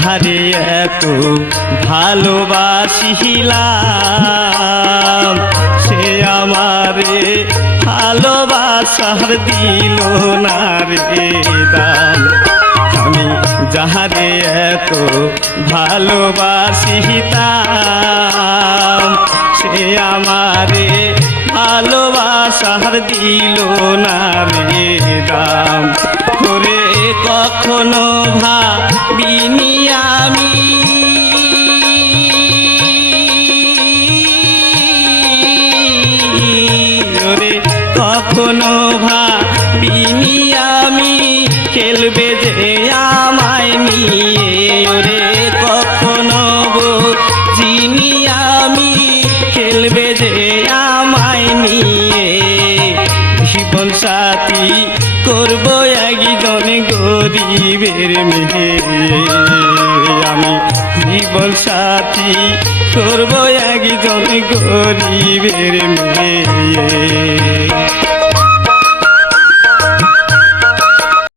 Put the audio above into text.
যাহারে এত ভালোবাসিলাম সে আমারে ভালোবাসার দিল না রে দাম। আমি যাহারে এত ভালোবাসিতাম সে আমারে ভালোবাসার দিল না রে দাম। করে কখনো ভাবিনি আমি ওরে কখনো ভাবিনি আমি খেলবে যে আমায় নিয়ে ওরে কখনো বুঝিনি আমি খেলবে যে আমায় নিয়ে। জীবন সাথী করবো একজন গরিবের মেয়ে আমি জীবন সাথী করবো একজন গরিবের মেয়ে।